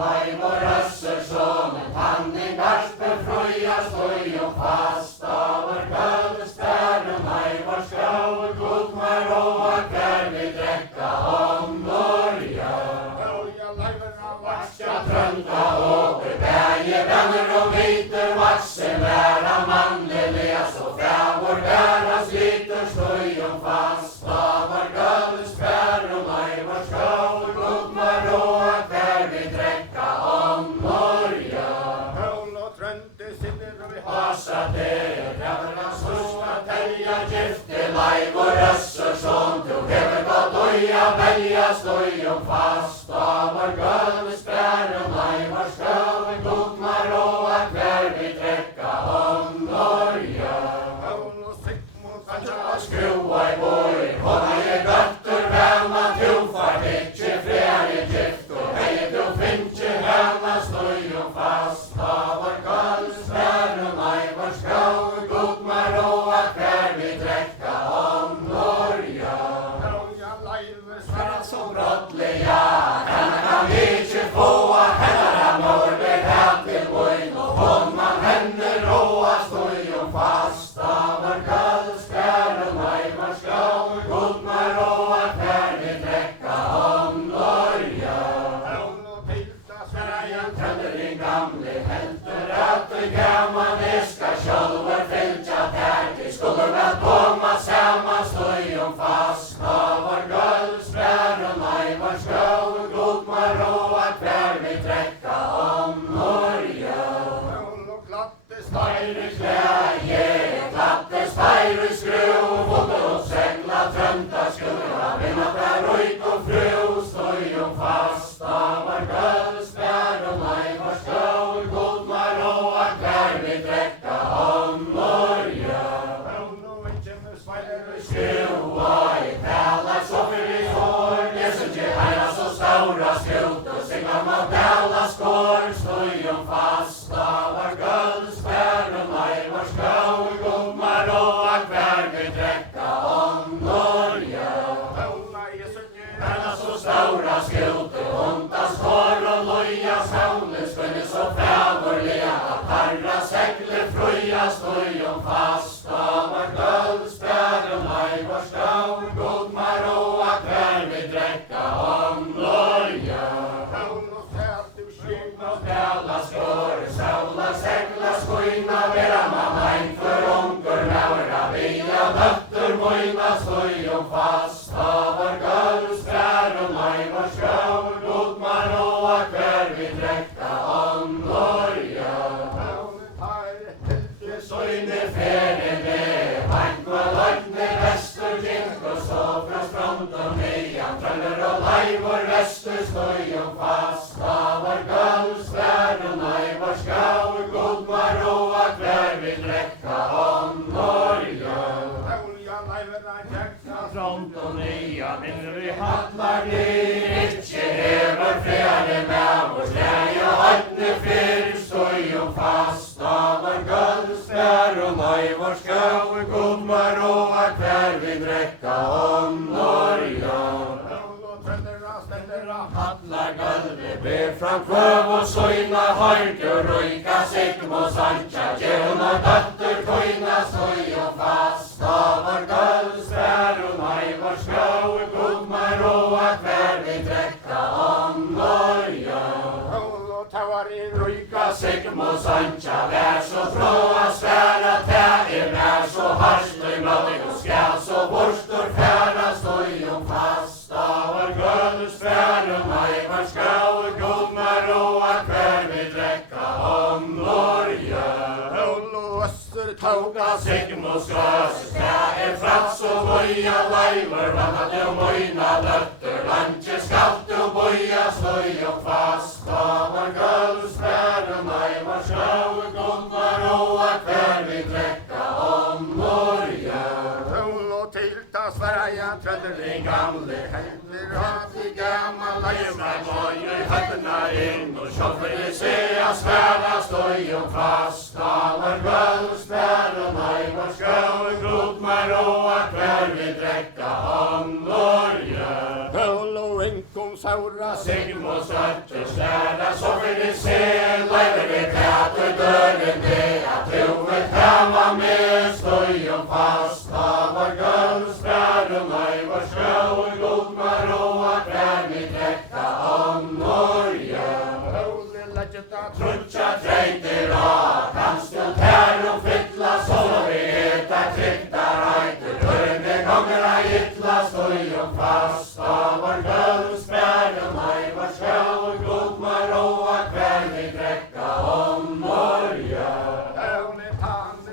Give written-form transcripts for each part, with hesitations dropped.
Leivor Össerssonen, Tanning Garspe, Frøya, Støyom fast, Stavor Gøllesbæren, Leivor Skau, Godmar og Akvær, vi drekka om Norja. Vaska trønda og bæje venner og viter, vaksen læra mannliga, så frævor bæra sliter, Støyom fast, Stavor Gøllesbæren, Leivor Skau, Godmar og Akvær, vi drekka om Norja. Hasa det, dæverna størsta telja gifte, Leivor Össersson, du hever gått oja velja, Støyom fast, Stavor Gøllesbæren, Leivor Skau, Godmar og Akvær, vi drekka om Norja. Skrua i boi, hona er døtter hana, du far ikkje flere gift, og hei du finnje hana, Støyom fast, Stavor Gøllesbæren, Leivor Skau, Godmar og Akvær, vi drekka om Norja. Sverra så brottliga, henne kan vi ikkje få, henne er morder her til boin, og hon man henne råa, Støyom fast, Stavor Gøllesbæren, Leivor Skau, Godmar og Akvær, vi drekka om Norja. Trøndering gamle helter, at du gaman iska sjølver fylgja der, de skulle vel komma saman, Støyom fast, Stavor Gøllesbæren, Leivor Skau, Godmar og Akvær, vi drekka om Norja. Steire klæje, klatte steire skru, fot og segla trønda skura, vinna fra røyk og fru, Støyom fast, Stavor Gøllesbæren, Leivor Skau, Godmar og Akvær, vi drekka om Norja. Skrua i tæla, så fyr i hår, det som ikke heira så staura skjult, og sigla må tæla skår, Støyom fast, Stavor Gøllesbæren, Leivor Skau, Godmar og Akvær, vi drekka om Norja. Tæla så staura skjult, ontas hår og loja, savne skønne så frævorliga, at harra segler frøya, Støyom fast, Stavor Gøllesbæren, Leivor Skau, Godmar og Akvær, vi drekka om Norja. Tæla skår, saula segla skoina, vera mamma ein for onkur naura, via døtter moina, Støyom fast, Stavor Gøllesbæren, Leivor Skau, Godmar og Akvær, vi drekka om Norja. Søyne ferene, vankva løgne, vestur gink, og så fra spront og nian, Trønder og Leivor vestur, Støyom fast, Stavor Gøllesbæren, Leivor Skau, Godmar og Akvær, vi drekka om Norja. Front og nian, innri hallar nir, ikkje hever flere mævor, sleg og høytne fyr, Støyom fast, Stavor Gøllesbæren, Leivor Skau, Godmar og Akvær, vi drekka om Norja. Hallar gulvet, ber fram kvøv og søyna, høyke og røyka, sikm og sanja, djevna døtter køyna, Støyom fast, Stavor Gøllesbæren, Leivor Skau, Godmar og Akvær, vi drekka om Norja. Røyka, sikm og sanja, vær så fråa sværa, tæ vær så harstøy, møddig og skjæl, så borstor færa, Støyom fast, Stavor Gøllesbæren, Leivor Skau, Godmar og Akvær, vi drekka om Norja. Tauga, sikm og skøs, tæ frats og boia, Leivor, vanna du moina døtter, landje skalt du boia, Støyom fast, Stavor Gøllesbæren, Leivor Skau, Godmar og Akvær, vi drekka om Norja. Trøndering gamle helter, at i gammal leivra bøyer høttena inn, og sjåffer sea sværa, Støyom fast, Stavor Gøllesbæren, Leivor Skau, Godmar og Akvær, vi drekka om Norja. Høll og enkom saura, Sigmos ötter släda så för det se lever det täter dörren det att huvudet hemma med stöj och fast av vår gulds brärum ej vår sjö och god maroa kvär vi dräkta om Norge. Trutja trejter av kanstelt här och fytla så vi äta tryckta rajter dörren det kommer att ytla stöj och fast av vår gulds brärum ej vår sjö och god maroa kvär vi dräkta om Norge.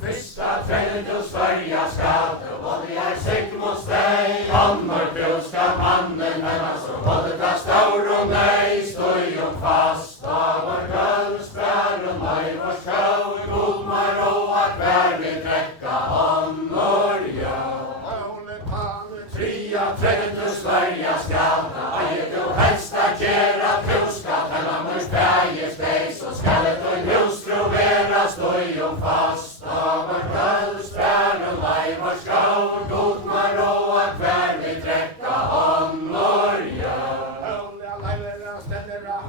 Första trädet till Sverige skall och både jag Sigmos dig Annor bruska mannen men så både där stor och nej stoj och fast av vår gulds brärum ej vår sjö och god maroa kvär vi dräkta om Norge. Tria trädet till Sverige skall ej du helst att gera truska hemma mors färges dig så skall det och hustru vera stoj och fast av vår gulds brärum ej vår sjö och god maroa kvär vi dräkta om Norge.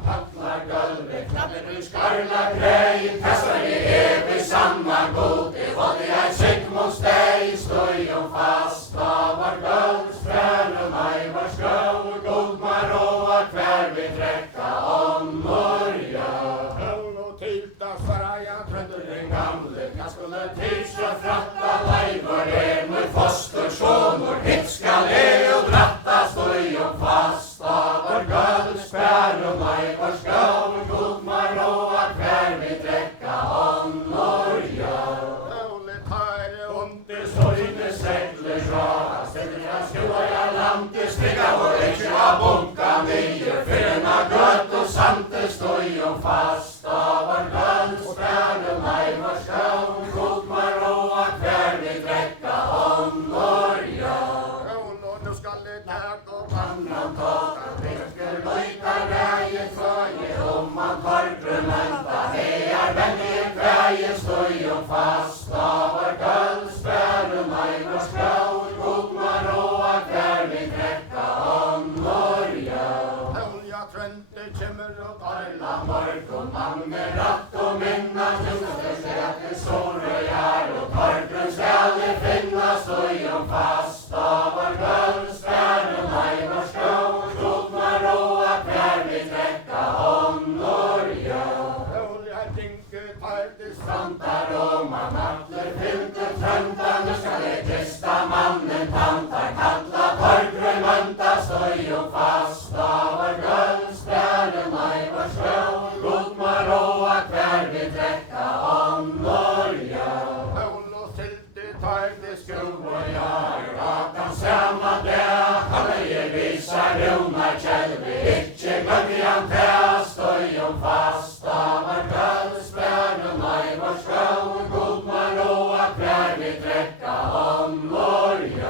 Hattlar gulvet, knapper ur skarla grejen, kastar i evig sanna god, det var det jag Sigmos dig, stoj och fast av vår gulds brärum ej vår sjö och god maroa kvär vi dräkta om Norge. Den gamle, jag skulle tidsra fratta lejvor med foster, sonor, hit skall och dratta stoj och fast av vår gulds brärum ej vår sjö och god maroa kvär vi dräkta om Norge. Ont i sorgene segler rara, ställer jag skua jag lante, stiga vår äckje av bunka nyer, fyrna gött och sante stoj och fast av vår gulds brärum ej vår sjö och god maroa kvär vi dräkta om Norge. Nu skall det tärt och pannan taka, vecker löjtar räget föje om man torprumenta, hejar vänligen kväje stoj och fast av vår gulds brärum ej vår sjö och god maroa kvär vi dräkta om Norge. Jag trönte kommer och tarla mörk och manne ratt och minna nuster sig att det sorröjar och torprum skall det finna stoj och fast av vår gulds brärum ej vår sjö och god maroa kvär vi dräkta om Norge. Strantar och man attler fylte trönta, nu ska det tysta mannen tantar kalla torprum vänta stoj och fast av vår gulds brärum ej vår sjö och god maroa kvär vi dräkta om Norge. Skruv och jag rakan samma där, han ger visa runar kjälvi, icke glömjan täa stoj och fast av vår gulds brärum ej vår sjö och god maroa kvär vi dräkta om Norge.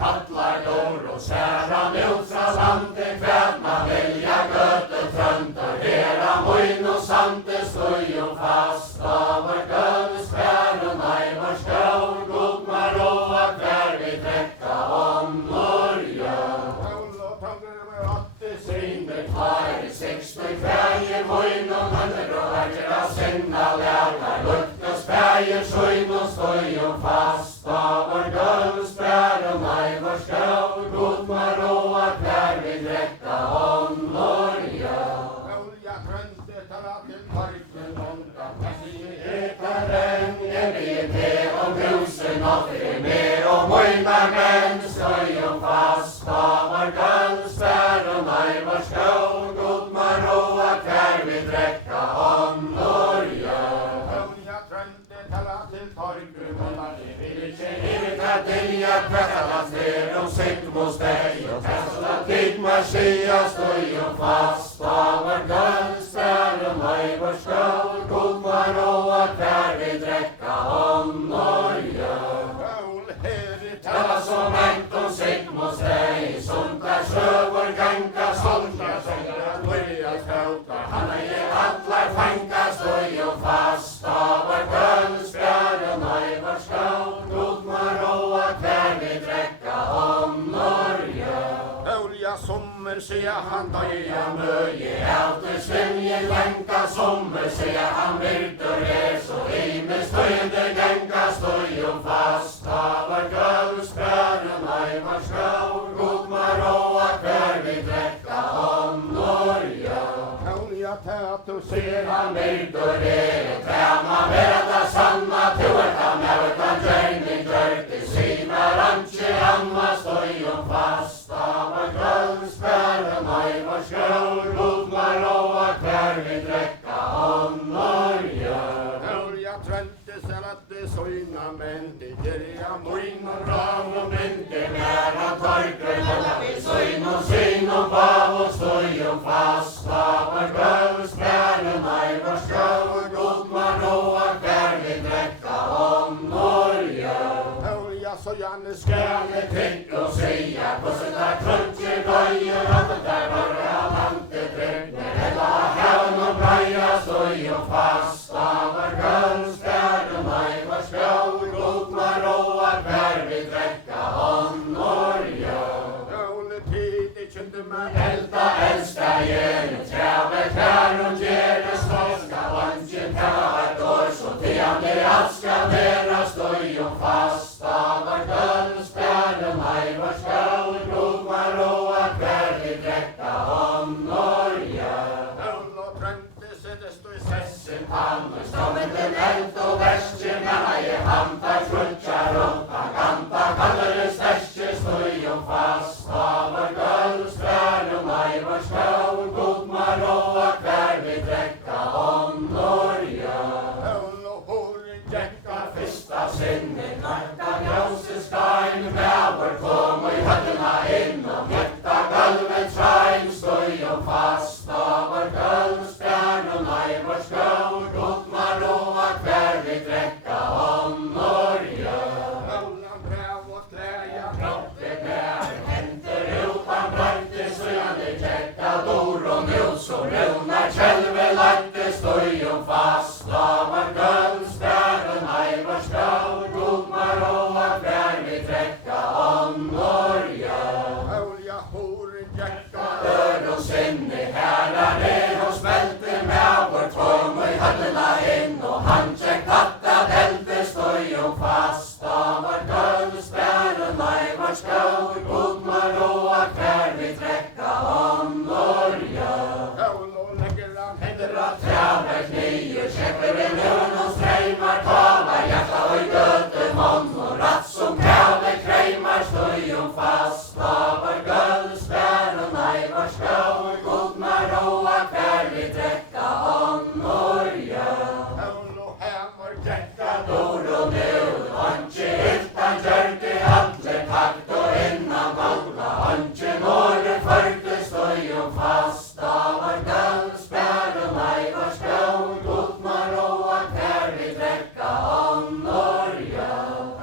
Hattlar dår och sära neutra lante, kvädna välja göte tröntar, hera mojn och sante stoj och fast av vår gulds brärum ej vår sjö och god maroa kvär vi dräkta om Norge. Synder kvar i 60 kväje mojn och hönder och verkar av sinna lägar, lukt och späger sjön och stoj och fast av vår gulds brärum ej vår sjö och god maroa kvär vi dräkta om Norge. Om husen och det mer och mojna män stoj och fast av vår gulds brärum ej vår sjö och god maroa kvär vi dräkta om Norge. Vilja kvättas ner om Sigmos dig och kasta tid marskia stoj och fast av vår gulds brärum ej vår sjö och god maroa kvär vi dräkta om Norge. Tala som enton Sigmos dig, sunta sjö vår ganka solta säger börja skauta, han är attlar fanka stoj och fast av vår gulds brärum ej vår sjö och god maroa kvär vi dräkta om Norge. Olja sommer sier han døya møye, etter svinje lenka sommer, sier han virtur så imes tøyende genga støyum fast, var gøvs bæren var skraur, god maroa hver vi drekka om Norja. Tøvja tætu sier han virtur tæma verda sanna, tu med utan gjerning gjørti, sinar anki amma støyum fast, var gøvs bæren var skraur, god maroa hver vi drekka om Norja. Tøvja trente selatti søyna menti, gerja moin og ram og menti, mæra torgrøy, vi søyn og syn og bav og støyum fast, var gøvs bæren var skraur, god maroa hver vi drekka om Norja. Så Janne skræne tenk og sia, hvordan der krøntje døyer, at det der var alante trekner, eller hevn og breia støyum fast, var gøvs bæren var skraur, god maroa hver vi drekka om Norja. Dåle tid I kjente meg elda elska gjerne, træve klær og gjerne stålska, vannkje tæva et år, så tian alt skal vera støyum fast, var gøvs bæren var skraur, god maroa hver vi drekka om Norja. Øl og trønte sette støy sessin pannu, stommenden eld og verskje, men hamta frutja rumpa, ganta kallere sterskje støyum fast, var gøvs bæren var skraur, god maroa hver vi drekka om Norja. Øl og horen drekka fyrsta sinne, narka grauses stein, mæver kom og I høttena inn, og mjekta gulven trein støyum fast, var gøvs bæren var skraur, god maroa hver vi drekka om Norja. Ølan brev og klæja, kroppe bær, henter utan brøyte, søyande kjekka dor og nu, så runar kjelve lagte støyum fast, var gøvs bæren var skraur, god maroa hver vi drekka om Norja. Ølja horen drekka ør og sinne, herrar og smelte mæver tvång og I høllena inn, og han tjekk at elte støyum fast, var gøvs bæren var skraur, god maroa hver vi drekka om Norja. Øl og legger han hender av træver knier, kjepper I nøn og streimar, tavar hjerta og I gøte mån, og ratt som kæve kreimar støyum fast, var gøvs bæren var skraur, god maroa hver vi drekka om Norja. Øl og hemmer drekka dor og nu, anki utan gjørti alle takt og innan måla, anki nåre førte støyum fast, var gøvs bæren var skraur, god maroa hver vi drekka om Norja.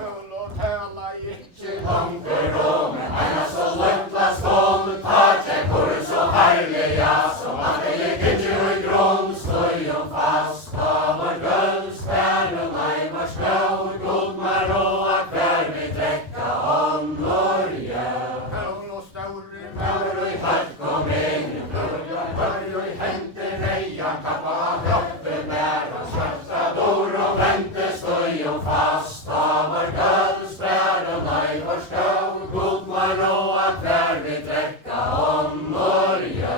Øl og tæla ikkje langer om, eina så løntla skål, takk hvor så herlig, ja, som at det gikk ikkje I grunn støyum fast, var gøvs bæren var skraur, god maroa hver vi drekka om Norja. Øl og stauri mæver I hørt kom inn, øl og hør I hente reia, kappa kroppe bæra, skjøtta dor og vente støyum fast, var gøvs bæren var skraur, god maroa hver vi drekka om Norja.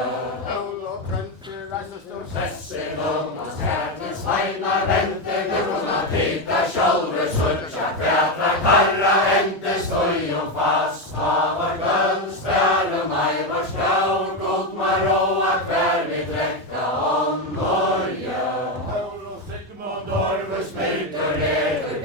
Øl og trønte reiser stor sessin og skærtens veinar vente, gulvna tita sjolver suttja, kvætra karra hente støyum fast, var gøvs bæren var skraur, god maroa hver vi drekka om Norja. Øl og Sigmund Orves myrtur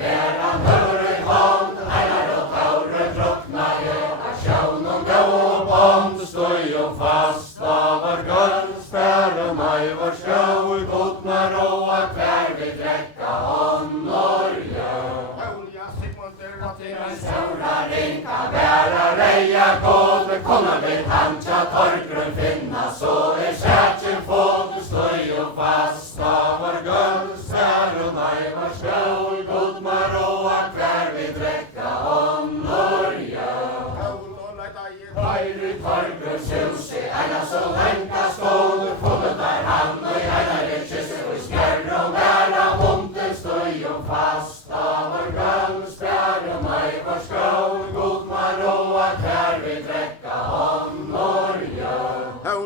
bæran høver I hånd, einar og taure druknaje, sjån og gå og bånd støyum fast, var gøvs bæren var skraur, god maroa hver vi drekka om Norja. Ølja Sigmund en saura rinka, bæra reia gåde, kona vil hantja torgrun finna, så sætjen fåd støyum fast, var gøvs bæren var skraur, god maroa hver vi drekka om Norja. Øl og leita I torgrun husi, eina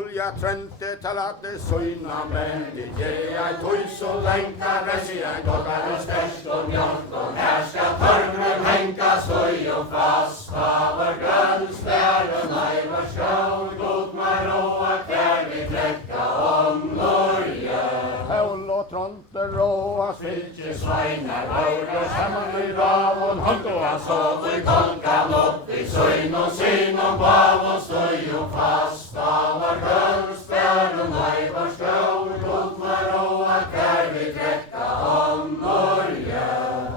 Skulle trente til at det søgna, men det gjør jeg tog så lenka reisjen. Klokka størst og mjölk, og her skal torgrum henka støy og fast. Av vår grønn spær og nei vår skål, god mar råa hver vi trekka om Norge. Paul og Tronte råa Fylke sveinar våre sammen i ravon, hånd og han sov i kolkan opp i søgn og syn og bav og støy og fast. Av vår grønn spær og nei vår skål, god mar råa hver vi trekka om Norge.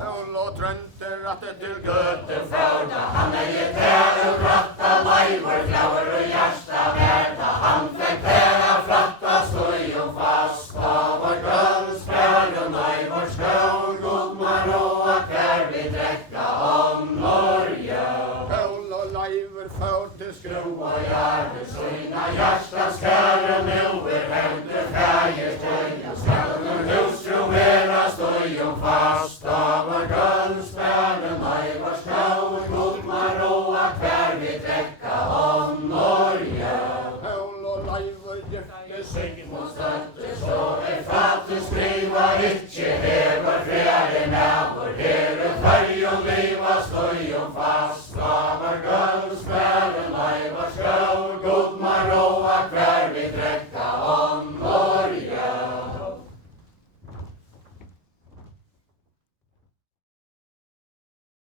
Paul og Tronte ratte til gøte Frauda, han i tære bratta leivor, flauer og hjärsta verda. Han fikk tæra flatta støy og fast. Av vår grønn spær og nei vår skål, god mar råa hver vi trekka om Norge. Paul og Leivor før til skru Og jarde søgna hjärstans kære nover, hevde fægir støy og skallen og hustru vera støy og fast. Av vår grønn spær og nei vår skål, god mar råa hver vi trekka om Norge. Paul og Leivor gifte seg Sigmund støtte så fatet skriva ikkje hever fjerde navor, her färg og liva støy og fast. Av vår grønn